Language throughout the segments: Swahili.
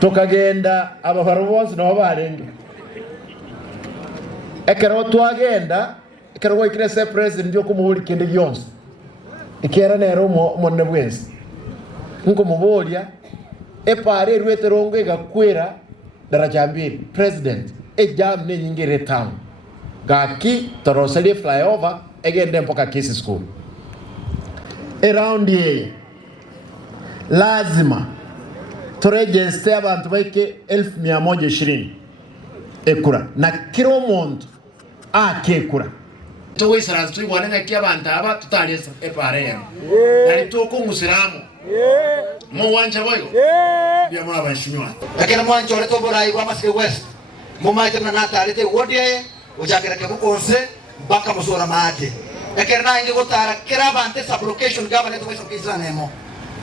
tukagenda abahoro bose nabo barenge ekero twagenda ekero gwikire se president yo kumuhuri kende gyonse ikera nero monne bwensi nko mubolia epare rweterongo igakwera daraja mbili president ejam ne nyingire town gaki toroseli flyover egende mpoka Kisi school around here lazima turejeste abantu baike 1120 ekura na kiro muntu akekura tuwisara twibwananga ky'abantu aba tutalesa epare ya nali toko musiramu mu wanja boyo bya mwa bashinywa lakini mwancho leto borai kwa Masike West mumaje na natalite wodie ujakera ke kukonse baka musora maate lakini na ingi gotara kera bante sublocation gabane to weso kizana nemo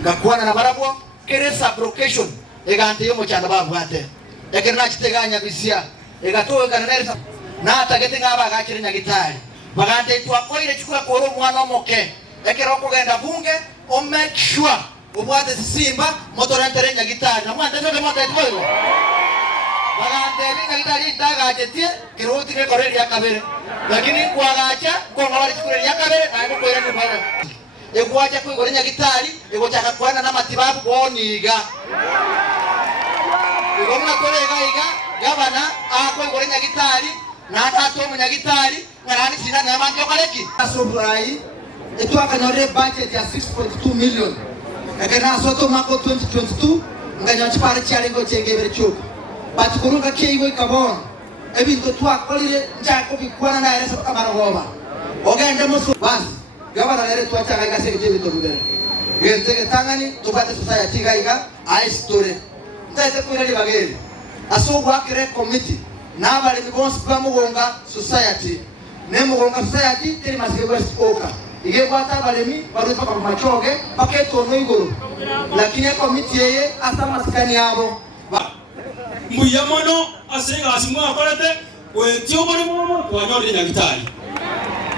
gakwana na barabwo kere sublocation egante yo muchanda babwate lakini na kiteganya bisia egatowe kanaresa na atagete ngaba gakire nyagitari bagante itwa koire chikura koro mwana omoke ekero kugenda bunge o make sure ubwate simba motorentere nyagitari na mwanda ndoke mwanda itwa bagante binga gitari dagajetie kiroti ke koreri yakabere lakini kwagacha kwa ngabari chikureri yakabere na ngo koire ni bara egwacha kwigore nyagitari egochaka kwana na matibabu boniga igomna korega iga gabana akwe igore nyagitari na tato munyagitari ngarani sina na manjo kaleki asobrai etwaka nyore budget ya 6.2 million ekena soto mako 2022 nganya chipare chalengo chengebere chuko batukuruka kiego ikabon ebintu twakolire njako bikwana na eresa kamara goba ogende musu bas gabana lere twachaka igase kibito bibere genzeke tangani tubate society gaiga ai story ndase kwirali bageri asogwa kire committee nabale bibonsi bamugonga society nemugonga society teri Masike West oka ige kwata balemi barupa kwa machoge paketo no igoro lakini committee yeye asa maskani yabo muyamono asenga asimwa akolete wetyo bali mu twanyore nyagitari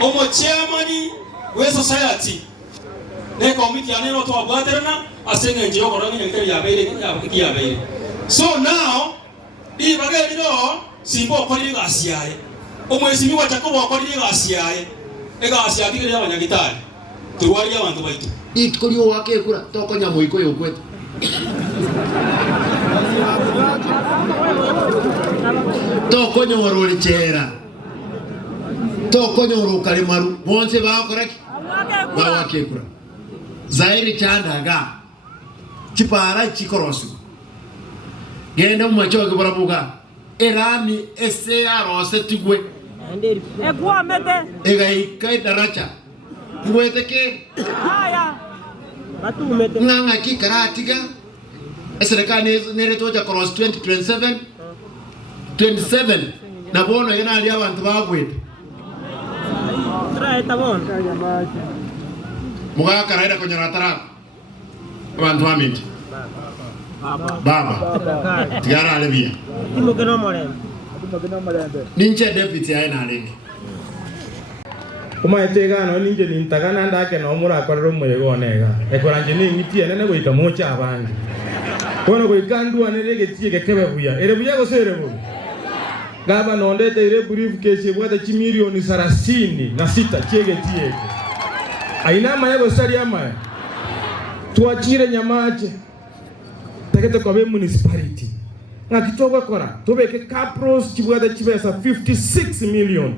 omo chairman we society ne committee aneno to abwaterana asenga nje yokorangi nyagitari yabeire so now ibageri no simbo okorire gasiaye omwesimi watako wakorire gasiaye egasi akigere abanyagitari turwari abantu baitu itkoriyo wakekura tokonya muiko yokwete tokonya warore chera tokonya urukari maru bonse bakoraki bawakekura zairi chandaga chipara chikorosu genda mu machoge barabuga erami esea rose tigwe egwa mete egai kai daracha kuwete ke haya batu mete nganga ki karatiga serikali neretoja cross 2027 27 na bono yana ali abantu bagwete traeta bon muga karaida konyara taraka abantu bamiti baba tigara alebia timogeno morembe ninche deputy aina alenge kuma etegano ninje nintagana ndake no mura korero muyego nega ekoranje ningitie nene goika mocha abangi kono goikandwa nere getie gekebe buya ere buya gosere bu gaba nondete ire briefcase bwata chi milioni 36 chiegetie aina mayego sari ama tuachire nyamache tegete kwa municipality ngakitoka kora tobeke kapros chibwata chibesa 56 million